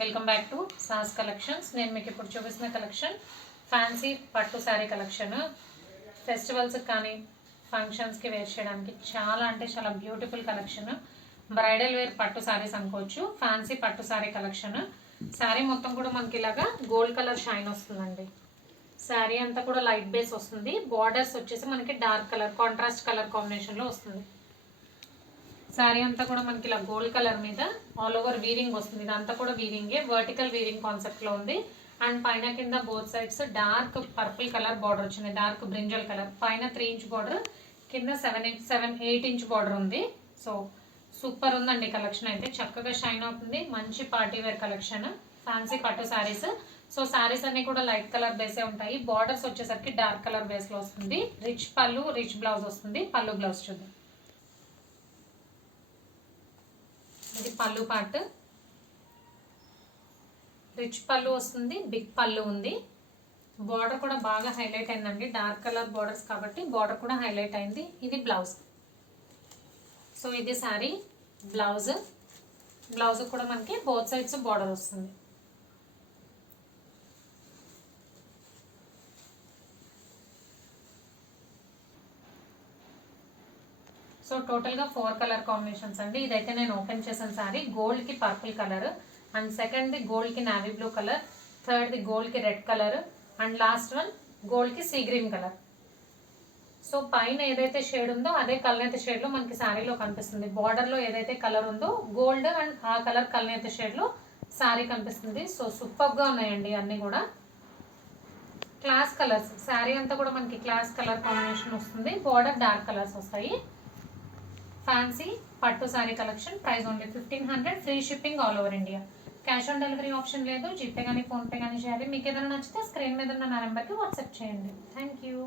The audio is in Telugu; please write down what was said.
Welcome back to sauce collections. నేను మీకు ఇప్పుడు చూపిస్తున్న కలెక్షన్ ఫ్యాన్సీ పట్టు శారీ కలెక్షన్. ఫెస్టివల్స్ కానీ ఫంక్షన్స్కి వేర్ చేయడానికి చాలా అంటే చాలా బ్యూటిఫుల్ కలెక్షన్. బ్రైడల్ వేర్ పట్టు శారీస్ అనుకోవచ్చు. ఫ్యాన్సీ పట్టు శారీ కలెక్షన్. శారీ మొత్తం కూడా మనకి ఇలాగా గోల్డ్ కలర్ షైన్ వస్తుందండి. శారీ అంతా కూడా లైట్ బేస్ వస్తుంది. బార్డర్స్ వచ్చేసి మనకి డార్క్ కలర్ కాంట్రాస్ట్ కలర్ కాంబినేషన్లో వస్తుంది. శారీ అంతా కూడా మనకి ఇలా గోల్డ్ కలర్ మీద ఆల్ ఓవర్ వీవింగ్ వస్తుంది. ఇదంతా కూడా వీవింగే, వర్టికల్ వీవింగ్ కాన్సెప్ట్లో ఉంది. అండ్ పైన కింద both sides dark purple colour border వచ్చింది, డార్క్ బ్రింజల్ కలర్. పైన 3 ఇంచ్ బార్డర్, కింద 8 ఇంచ్ బార్డర్ ఉంది. సో సూపర్ ఉందండి కలెక్షన్. అయితే చక్కగా షైన్ అవుతుంది. మంచి పార్టీ వేర్ కలెక్షన్, ఫ్యాన్సీ పట్టు శారీస్. సో శారీస్ అన్ని కూడా లైట్ కలర్ బేసే ఉంటాయి. బార్డర్స్ వచ్చేసరికి డార్క్ కలర్ బేస్లో వస్తుంది. రిచ్ పళ్ళు, రిచ్ బ్లౌజ్ వస్తుంది. పళ్ళు బ్లౌజ్ చూద్దాం. ఇది పళ్ళు పార్ట్, రిచ్ పళ్ళు వస్తుంది, బిగ్ పళ్ళు ఉంది. బార్డర్ కూడా బాగా హైలైట్ అయిందండి, డార్క్ కలర్ బార్డర్స్ కాబట్టి బార్డర్ కూడా హైలైట్ అయింది. ఇది బ్లౌజ్. సో ఇది శారీ బ్లౌజ్. బ్లౌజ్ కూడా మనకి బోత్ సైడ్స్ బార్డర్ వస్తుంది. సో టోటల్గా 4 కలర్ కాంబినేషన్స్ అండి. ఇదైతే నేను ఓపెన్ చేసిన శారీ గోల్డ్కి పర్పుల్ కలర్, అండ్ సెకండ్ది గోల్డ్కి నావీ బ్లూ కలర్, థర్డ్ది గోల్డ్కి red colour, and last one గోల్డ్కి సీ గ్రీన్ కలర్. సో పైన ఏదైతే షేడ్ ఉందో అదే కల్నేత షేడ్లో మనకి శారీలో కనిపిస్తుంది. బార్డర్లో ఏదైతే కలర్ ఉందో గోల్డ్ అండ్ ఆ కలర్ కల్నేత షేడ్లో శారీ కనిపిస్తుంది. సో సూపర్గా ఉన్నాయండి అన్నీ కూడా. క్లాస్ కలర్స్, శారీ అంతా కూడా మనకి క్లాస్ కలర్ కాంబినేషన్ వస్తుంది. బార్డర్ డార్క్ కలర్స్ వస్తాయి. ఫ్యాన్సీ పట్టు sari collection. Price only 1500. Free shipping all over India. Cash on delivery option లేదు. జీపే కానీ ఫోన్పే కానీ చేయాలి. మీకు ఏదైనా నచ్చితే స్క్రీన్ మీద ఉన్న నా నెంబర్కి వాట్సాప్ చేయండి. Thank you.